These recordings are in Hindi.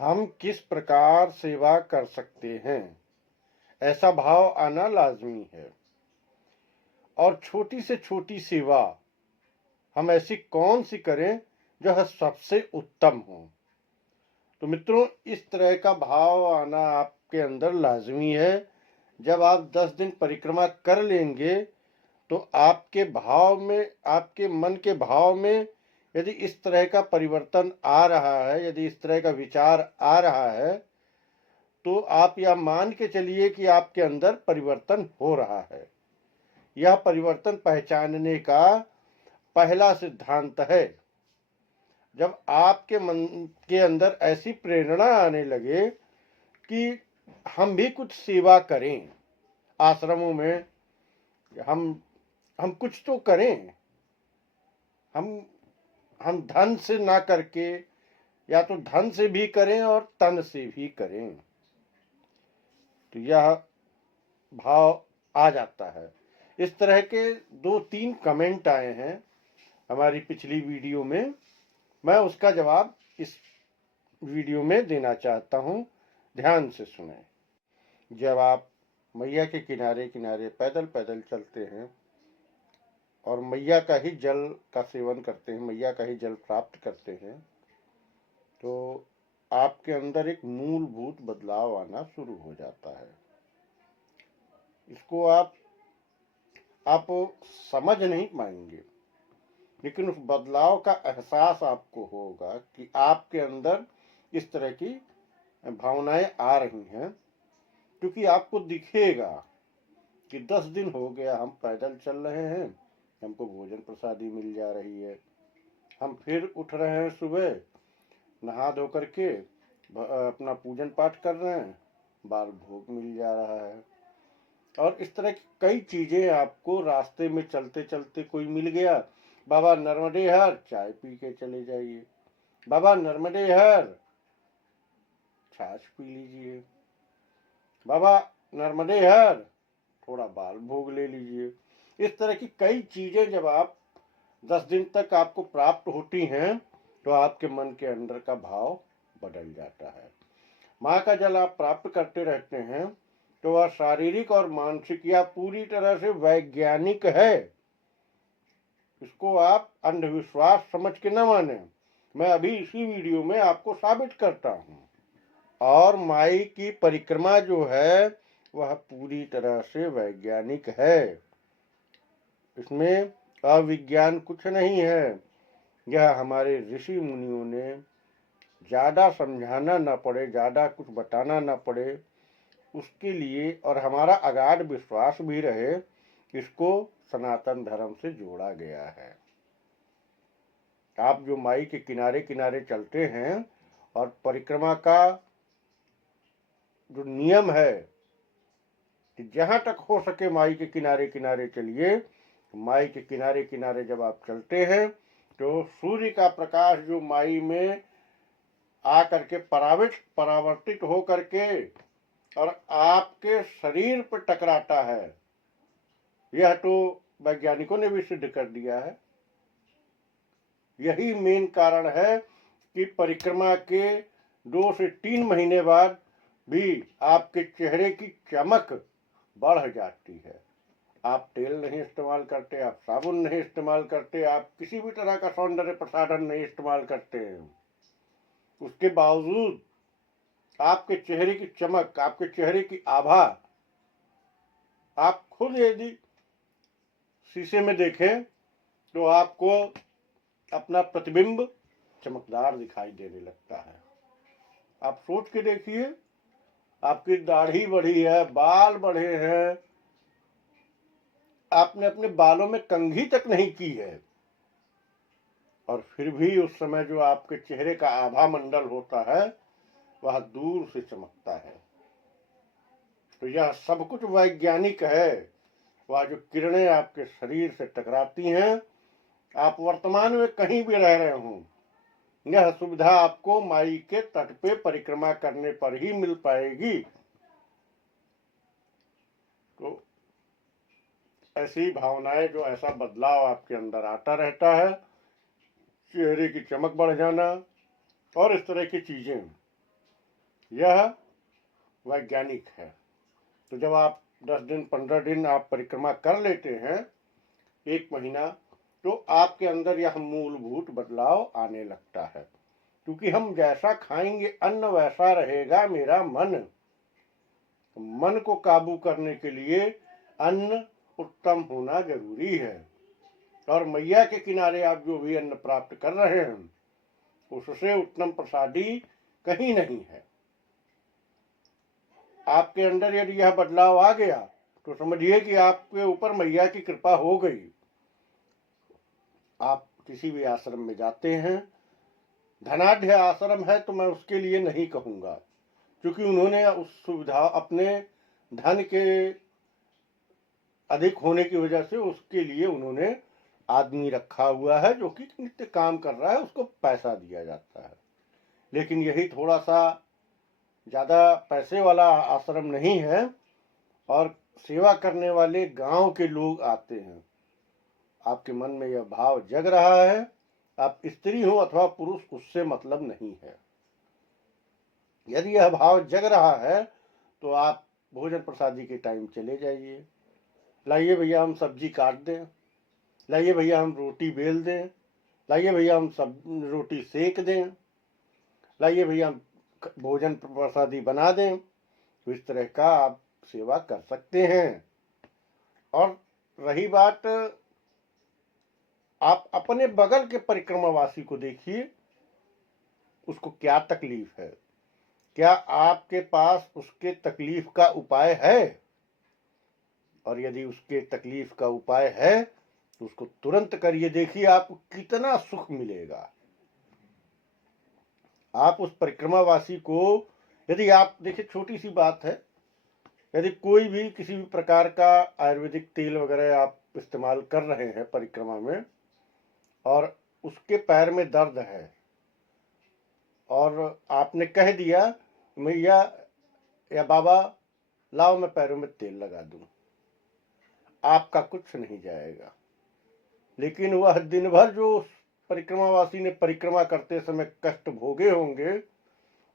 हम किस प्रकार सेवा कर सकते हैं, ऐसा भाव आना लाजमी है। और छोटी से छोटी सेवा हम ऐसी कौन सी करें जो है सबसे उत्तम हो। तो मित्रों, इस तरह का भाव आना आपके अंदर लाजमी है। जब आप 10 दिन परिक्रमा कर लेंगे तो आपके भाव में, आपके मन के भाव में यदि इस तरह का परिवर्तन आ रहा है, यदि इस तरह का विचार आ रहा है, तो आप यह मान के चलिए कि आपके अंदर परिवर्तन हो रहा है। यह परिवर्तन पहचानने का पहला सिद्धांत है। जब आपके मन के अंदर ऐसी प्रेरणा आने लगे कि हम भी कुछ सेवा करें, आश्रमों में हम कुछ तो करें, हम धन से ना करके या तो धन से भी करें और तन से भी करें, तो यह भाव आ जाता है। इस तरह के 2-3 कमेंट आए हैं हमारी पिछली वीडियो में। मैं उसका जवाब इस वीडियो में देना चाहता हूं, ध्यान से सुने। जब आप मैया के किनारे किनारे पैदल पैदल चलते हैं और मैया का ही जल का सेवन करते हैं, मैया का ही जल प्राप्त करते हैं, तो आपके अंदर एक मूलभूत बदलाव आना शुरू हो जाता है। इसको आप समझ नहीं पाएंगे, लेकिन उस बदलाव का एहसास आपको होगा कि आपके अंदर इस तरह की भावनाएं आ रही हैं, क्योंकि आपको दिखेगा कि 10 दिन हो गया हम पैदल चल रहे हैं, हमको भोजन प्रसादी मिल जा रही है, हम फिर उठ रहे हैं सुबह, नहा धो करके अपना पूजन पाठ कर रहे हैं, बाल भोग मिल जा रहा है। और इस तरह की कई चीजें आपको रास्ते में चलते चलते कोई मिल गया, बाबा नर्मदे हर, चाय पी के चले जाइए, बाबा नर्मदे हर, छाछ पी लीजिए, बाबा नर्मदे हर, थोड़ा बाल भोग ले लीजिए। इस तरह की कई चीजें जब आप 10 दिन तक आपको प्राप्त होती हैं, तो आपके मन के अंदर का भाव बदल जाता है। माँ का जल आप प्राप्त करते रहते हैं, तो वह शारीरिक और मानसिक या पूरी तरह से वैज्ञानिक है। इसको आप अंधविश्वास समझ के न माने, मैं अभी इसी वीडियो में आपको साबित करता हूँ। और माई की परिक्रमा जो है वह पूरी तरह से वैज्ञानिक है, इसमें अविज्ञान कुछ नहीं है। यह हमारे ऋषि मुनियों ने ज्यादा समझाना न पड़े, ज्यादा कुछ बताना न पड़े, उसके लिए, और हमारा अगाध विश्वास भी रहे, इसको सनातन धर्म से जोड़ा गया है। आप जो माई के किनारे किनारे चलते हैं और परिक्रमा का जो नियम है कि जहां तक हो सके माई के किनारे किनारे चलिए, माई के किनारे किनारे जब आप चलते हैं तो सूर्य का प्रकाश जो माई में आकर के परावर्तित हो करके और आपके शरीर पर टकराता है, यह तो वैज्ञानिकों ने भी सिद्ध कर दिया है। यही मेन कारण है कि परिक्रमा के 2 से 3 महीने बाद भी आपके चेहरे की चमक बढ़ जाती है। आप तेल नहीं इस्तेमाल करते, आप साबुन नहीं इस्तेमाल करते, आप किसी भी तरह का सौंदर्य प्रसाधन नहीं इस्तेमाल करते हैं, उसके बावजूद आपके चेहरे की चमक, आपके चेहरे की आभा, आप खुद यदि शीशे में देखें तो आपको अपना प्रतिबिंब चमकदार दिखाई देने लगता है। आप सोच के देखिए, आपकी दाढ़ी बढ़ी है, बाल बढ़े हैं, आपने अपने बालों में कंघी तक नहीं की है, और फिर भी उस समय जो आपके चेहरे का आभा मंडल होता है वह दूर से चमकता है। तो यह सब कुछ वैज्ञानिक है। वह जो किरणें आपके शरीर से टकराती हैं, आप वर्तमान में कहीं भी रह रहे हों, यह सुविधा आपको माई के तट पे परिक्रमा करने पर ही मिल पाएगी। तो ऐसी भावनाएं, जो ऐसा बदलाव आपके अंदर आता रहता है, चेहरे की चमक बढ़ जाना और इस तरह की चीजें, यह वैज्ञानिक है। तो जब आप 10 दिन 15 दिन आप परिक्रमा कर लेते हैं, 1 महीना, तो आपके अंदर यह मूलभूत बदलाव आने लगता है। क्योंकि हम जैसा खाएंगे अन्न वैसा रहेगा मेरा मन। मन को काबू करने के लिए अन्न उत्तम होना जरूरी है। और मैया के किनारे आप जो भी अन्न प्राप्त कर रहे हैं उससे उत्तम प्रसादी कहीं नहीं है। आपके अंदर यदि यह बदलाव आ गया तो समझिए कि आपके ऊपर मैया की कृपा हो गई। आप किसी भी आश्रम में जाते हैं, धनाढ्य आश्रम है तो मैं उसके लिए नहीं कहूंगा, क्योंकि उन्होंने उस सुविधा अपने धन के अधिक होने की वजह से उसके लिए उन्होंने आदमी रखा हुआ है जो कि नित्य काम कर रहा है, उसको पैसा दिया जाता है। लेकिन यही थोड़ा सा ज्यादा पैसे वाला आश्रम नहीं है और सेवा करने वाले गांव के लोग आते हैं। आपके मन में यह भाव जग रहा है, आप स्त्री हो अथवा पुरुष, उससे मतलब नहीं है। यदि यह भाव जग रहा है तो आप भोजन प्रसादी के टाइम चले जाइए, लाइए भैया हम सब्जी काट दें, लाइए भैया हम रोटी बेल दें, लाइए भैया हम सब रोटी सेक दें, लाइए भैया हम भोजन प्रसादी बना दें। तो इस तरह का आप सेवा कर सकते हैं। और रही बात, आप अपने बगल के परिक्रमावासी को देखिए, उसको क्या तकलीफ है, क्या आपके पास उसके तकलीफ का उपाय है? और यदि उसके तकलीफ का उपाय है तो उसको तुरंत करिए, देखिए आपको कितना सुख मिलेगा। आप उस परिक्रमावासी को, यदि आप देखिए छोटी सी बात है, यदि कोई भी किसी भी प्रकार का आयुर्वेदिक तेल वगैरह आप इस्तेमाल कर रहे हैं परिक्रमा में और उसके पैर में दर्द है और आपने कह दिया मैया या बाबा लाओ मैं पैरों में तेल लगा दूं, आपका कुछ नहीं जाएगा। लेकिन वह दिन भर जो परिक्रमावासी ने परिक्रमा करते समय कष्ट भोगे होंगे,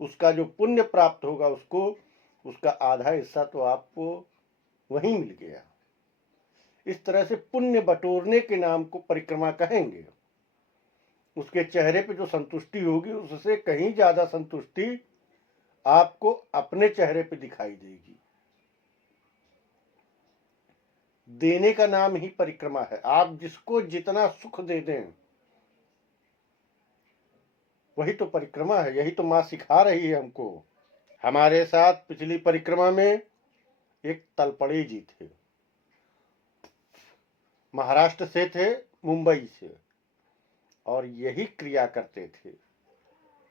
उसका जो पुण्य प्राप्त होगा उसको, उसका आधा हिस्सा तो आपको वहीं मिल गया। इस तरह से पुण्य बटोरने के नाम को परिक्रमा कहेंगे। उसके चेहरे पे जो संतुष्टि होगी उससे कहीं ज्यादा संतुष्टि आपको अपने चेहरे पे दिखाई देगी। देने का नाम ही परिक्रमा है। आप जिसको जितना सुख दे दें वही तो परिक्रमा है। यही तो माँ सिखा रही है हमको। हमारे साथ पिछली परिक्रमा में एक तलपड़े जी थे, महाराष्ट्र से थे, मुंबई से, और यही क्रिया करते थे।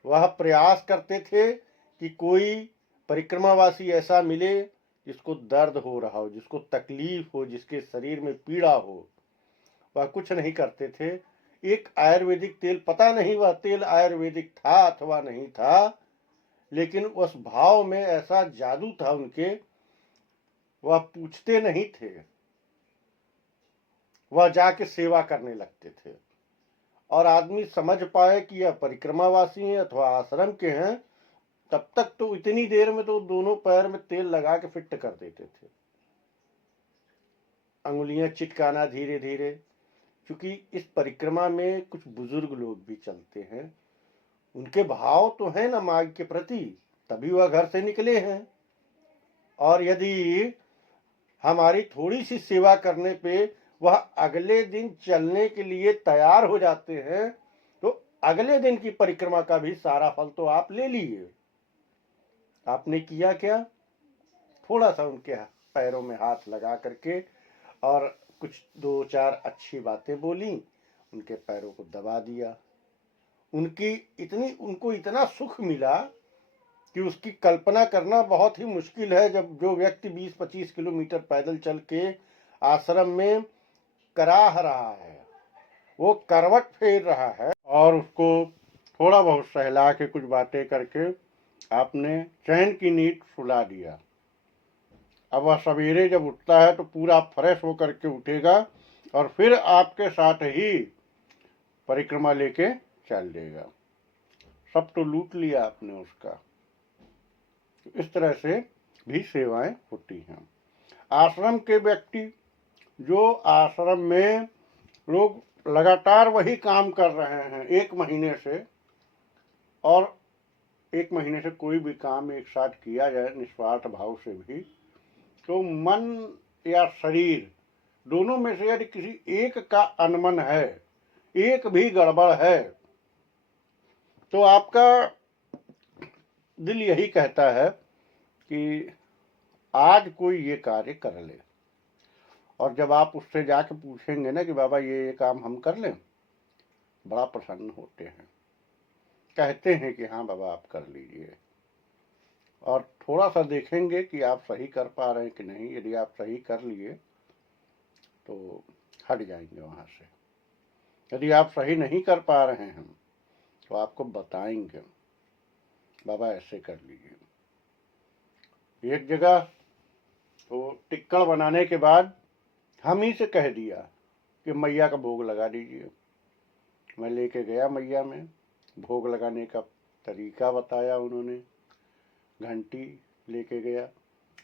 वह प्रयास करते थे कि कोई परिक्रमावासी ऐसा मिले जिसको दर्द हो रहा हो, जिसको तकलीफ हो, जिसके शरीर में पीड़ा हो। वह कुछ नहीं करते थे। एक आयुर्वेदिक तेल, पता नहीं वह तेल आयुर्वेदिक था अथवा नहीं था, लेकिन उस भाव में ऐसा जादू था उनके, वह पूछते नहीं थे, वह जाके सेवा करने लगते थे। और आदमी समझ पाए कि यह परिक्रमावासी हैं अथवा आश्रम के हैं, तब तक तो इतनी देर में तो दोनों पैर में तेल लगा के फिट कर देते थे। अंगुलियां चिटकाना धीरे धीरे, क्योंकि इस परिक्रमा में कुछ बुजुर्ग लोग भी चलते हैं, उनके भाव तो है ना माँ के प्रति, तभी वह घर से निकले हैं। और यदि हमारी थोड़ी सी सेवा करने पे वह अगले दिन चलने के लिए तैयार हो जाते हैं, तो अगले दिन की परिक्रमा का भी सारा फल तो आप ले लीजिए। आपने किया क्या? थोड़ा सा उनके पैरों में हाथ लगा करके और कुछ 2-4 अच्छी बातें बोली, उनके पैरों को दबा दिया। उनको इतना सुख मिला कि उसकी कल्पना करना बहुत ही मुश्किल है। जब जो व्यक्ति 20-25 किलोमीटर पैदल चल के आश्रम में कराह रहा है, वो करवट फेर रहा है, और उसको थोड़ा बहुत सहला के कुछ बातें करके आपने चैन की नींद सुला दिया। अब वह सवेरे जब उठता है तो पूरा फ्रेश होकर के उठेगा और फिर आपके साथ ही परिक्रमा लेके चल देगा। सब तो लूट लिया आपने उसका। इस तरह से भी सेवाएं होती हैं। आश्रम के व्यक्ति, जो आश्रम में लोग लगातार वही काम कर रहे हैं 1 महीने से, और 1 महीने से कोई भी काम एक साथ किया जाए निस्वार्थ भाव से भी, तो मन या शरीर दोनों में से यदि किसी एक का अनमन है, एक भी गड़बड़ है, तो आपका दिल यही कहता है कि आज कोई ये कार्य कर ले। और जब आप उससे जाके पूछेंगे ना कि बाबा ये काम हम कर लें, बड़ा प्रसन्न होते हैं, कहते हैं कि हाँ बाबा आप कर लीजिए। और थोड़ा सा देखेंगे कि आप सही कर पा रहे हैं कि नहीं। यदि आप सही कर लिए तो हट जाएंगे वहाँ से। यदि आप सही नहीं कर पा रहे हैं तो आपको बताएंगे, बाबा ऐसे कर लीजिए। एक जगह तो टिक्कड़ बनाने के बाद हम ही से कह दिया कि मैया का भोग लगा दीजिए। मैं लेके गया मैया में, भोग लगाने का तरीका बताया उन्होंने, घंटी लेके गया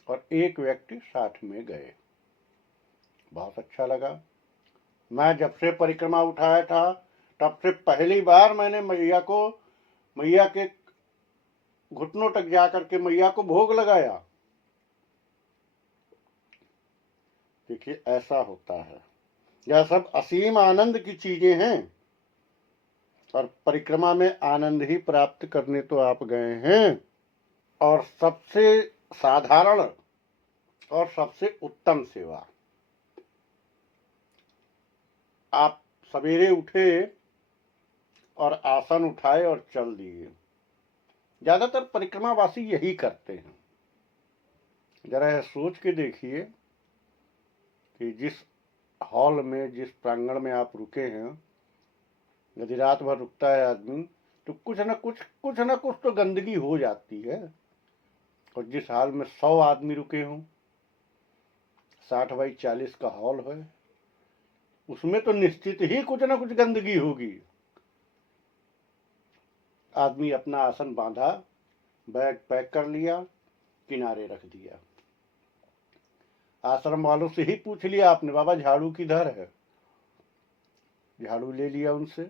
और एक व्यक्ति साथ में गए। बहुत अच्छा लगा। मैं जब से परिक्रमा उठाया था तब से पहली बार मैंने मैया के घुटनों तक जाकर के मैया को भोग लगाया। देखिए ऐसा होता है। यह सब असीम आनंद की चीजें हैं, और परिक्रमा में आनंद ही प्राप्त करने तो आप गए हैं। और सबसे साधारण और सबसे उत्तम सेवा, आप सवेरे उठे और आसन उठाए और चल दिए। ज्यादातर परिक्रमावासी यही करते हैं। जरा सोच के देखिए कि जिस हॉल में, जिस प्रांगण में आप रुके हैं, यदि रात भर रुकता है आदमी तो कुछ न कुछ तो गंदगी हो जाती है। और जिस हॉल में 100 आदमी रुके हों, 60 बाई 40 का हॉल है, उसमें तो निश्चित ही कुछ न कुछ गंदगी होगी। आदमी अपना आसन बांधा, बैग पैक कर लिया, किनारे रख दिया। आश्रम वालों से ही पूछ लिया आपने, बाबा झाड़ू किधर है? झाड़ू ले लिया उनसे,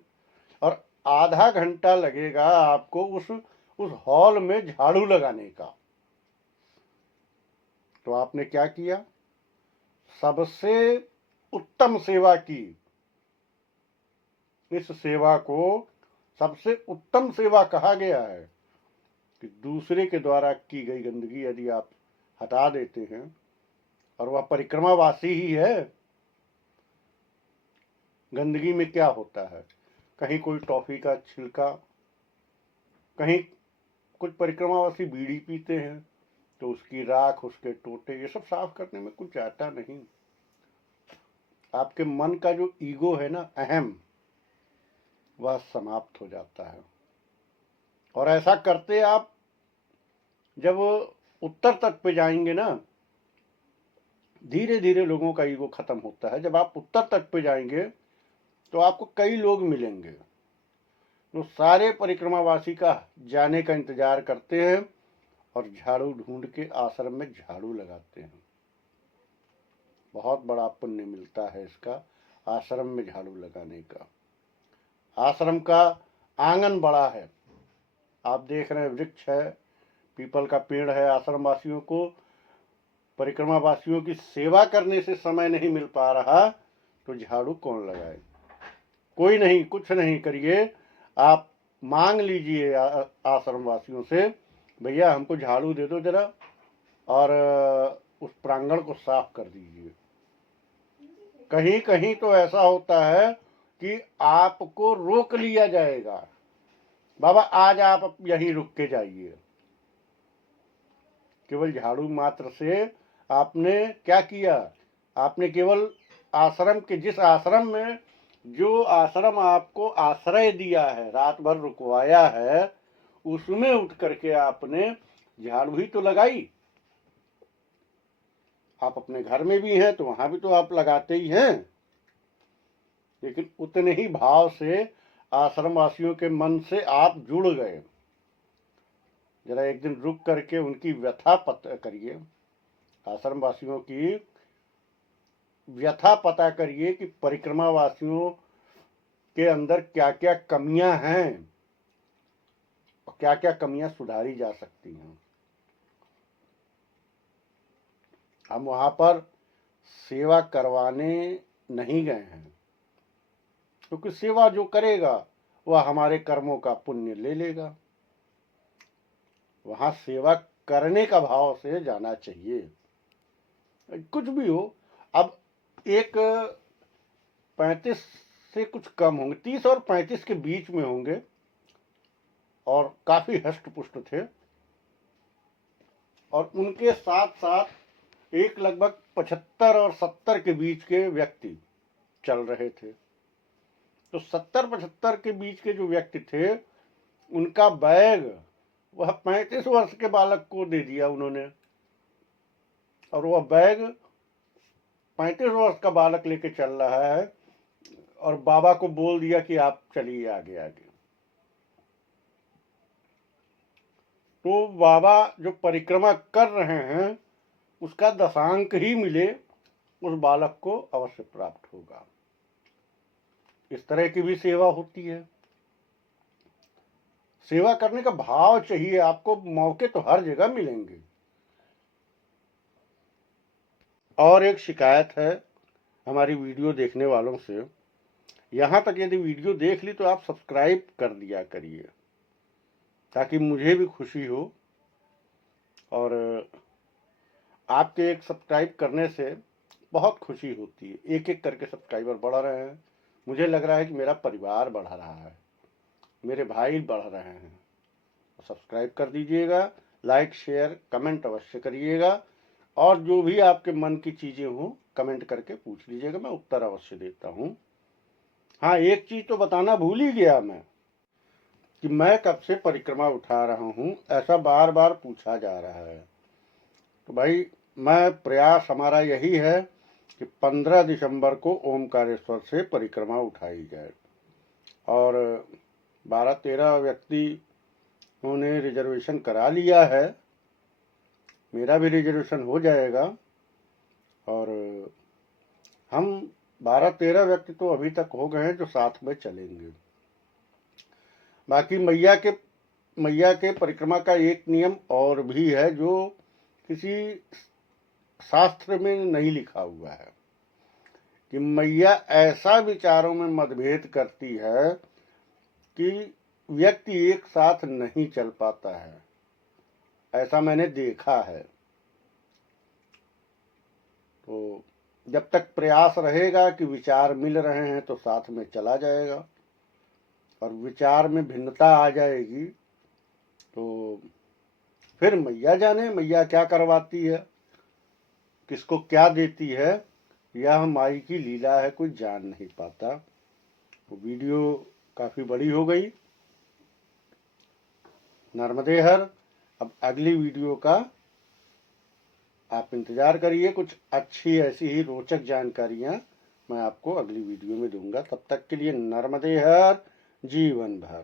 और आधा घंटा लगेगा आपको उस हॉल में झाड़ू लगाने का। तो आपने क्या किया? सबसे उत्तम सेवा की। इस सेवा को सबसे उत्तम सेवा कहा गया है कि दूसरे के द्वारा की गई गंदगी यदि आप हटा देते हैं, और वह परिक्रमावासी ही है। गंदगी में क्या होता है? कहीं कोई टॉफी का छिलका, कहीं कुछ परिक्रमावासी बीड़ी पीते हैं तो उसकी राख, उसके टोटे, ये सब साफ करने में कुछ आता नहीं। आपके मन का जो ईगो है ना, अहम, वह समाप्त हो जाता है। और ऐसा करते आप जब उत्तर तक पे जाएंगे ना, धीरे धीरे लोगों का ईगो खत्म होता है। जब आप उत्तर तक पे जाएंगे तो आपको कई लोग मिलेंगे तो सारे परिक्रमावासी का जाने का इंतजार करते हैं और झाड़ू ढूंढ के आश्रम में झाड़ू लगाते हैं। बहुत बड़ा पुण्य मिलता है इसका, आश्रम में झाड़ू लगाने का। आश्रम का आंगन बड़ा है, आप देख रहे हैं, वृक्ष है, पीपल का पेड़ है। आश्रम वासियों को परिक्रमा वासियों की सेवा करने से समय नहीं मिल पा रहा तो झाड़ू कौन लगाए? कोई नहीं, कुछ नहीं करिए, आप मांग लीजिए आश्रम वासियों से, भैया हमको झाड़ू दे दो जरा, और उस प्रांगण को साफ कर दीजिए। कहीं कहीं तो ऐसा होता है कि आपको रोक लिया जाएगा, बाबा आज आप यहीं रुक के जाइए। केवल झाड़ू मात्र से आपने क्या किया? आपने केवल आश्रम के, जिस आश्रम में, जो आश्रम आपको आश्रय दिया है, रात भर रुकवाया है, उसमें उठ करके आपने झाड़ू ही तो लगाई। आप अपने घर में भी हैं तो वहां भी तो आप लगाते ही हैं, लेकिन उतने ही भाव से आश्रम वासियों के मन से आप जुड़ गए। जरा एक दिन रुक करके उनकी व्यथा पता करिए, आश्रम वासियों की व्यथा पता करिए कि परिक्रमा वासियों के अंदर क्या क्या कमियां हैं और क्या क्या कमियां सुधारी जा सकती हैं। हम वहां पर सेवा करवाने नहीं गए हैं, क्योंकि सेवा जो करेगा वह हमारे कर्मों का पुण्य ले लेगा। वहां सेवा करने का भाव से जाना चाहिए, कुछ भी हो। अब एक 35 से कुछ कम होंगे, 30 और 35 के बीच में होंगे और काफी हष्ट पुष्ट थे, और उनके साथ साथ एक लगभग 75 और 70 के बीच के व्यक्ति चल रहे थे। तो 70-75 के बीच के जो व्यक्ति थे, उनका बैग वह 35 वर्ष के बालक को दे दिया उन्होंने, और वह बैग 35 वर्ष का बालक लेके चल रहा है, और बाबा को बोल दिया कि आप चलिए आगे आगे। तो बाबा जो परिक्रमा कर रहे हैं उसका दशांक ही मिले उस बालक को अवश्य प्राप्त होगा। इस तरह की भी सेवा होती है। सेवा करने का भाव चाहिए आपको, मौके तो हर जगह मिलेंगे। और एक शिकायत है हमारी वीडियो देखने वालों से, यहां तक यदि वीडियो देख ली तो आप सब्सक्राइब कर दिया करिए, ताकि मुझे भी खुशी हो। और आपके एक सब्सक्राइब करने से बहुत खुशी होती है। एक एक करके सब्सक्राइबर बढ़ रहे हैं, मुझे लग रहा है कि मेरा परिवार बढ़ रहा है, मेरे भाई बढ़ रहे हैं। सब्सक्राइब कर दीजिएगा, लाइक शेयर कमेंट अवश्य करिएगा, और जो भी आपके मन की चीजें हों कमेंट करके पूछ लीजिएगा, मैं उत्तर अवश्य देता हूँ। हाँ, एक चीज तो बताना भूल ही गया मैं, कि मैं कब से परिक्रमा उठा रहा हूँ, ऐसा बार बार पूछा जा रहा है। तो भाई, मैं प्रयास हमारा यही है कि 15 दिसंबर को ओमकारेश्वर से परिक्रमा उठाई जाए, और 12-13 व्यक्ति उन्होंने रिजर्वेशन करा लिया है, मेरा भी रिजर्वेशन हो जाएगा, और हम 12-13 व्यक्ति तो अभी तक हो गए हैं जो साथ में चलेंगे। बाकी मैया के परिक्रमा का एक नियम और भी है जो किसी शास्त्र में नहीं लिखा हुआ है, कि मैया ऐसा विचारों में मतभेद करती है कि व्यक्ति एक साथ नहीं चल पाता है, ऐसा मैंने देखा है। तो जब तक प्रयास रहेगा कि विचार मिल रहे हैं तो साथ में चला जाएगा, और विचार में भिन्नता आ जाएगी तो फिर मैया जाने मैया क्या करवाती है, किसको क्या देती है, यह माई की लीला है, कोई जान नहीं पाता। तो वीडियो काफी बड़ी हो गई, नर्मदे हर। अब अगली वीडियो का आप इंतजार करिए, कुछ अच्छी ऐसी ही रोचक जानकारियां मैं आपको अगली वीडियो में दूंगा। तब तक के लिए नर्मदे हर, जीवन भर।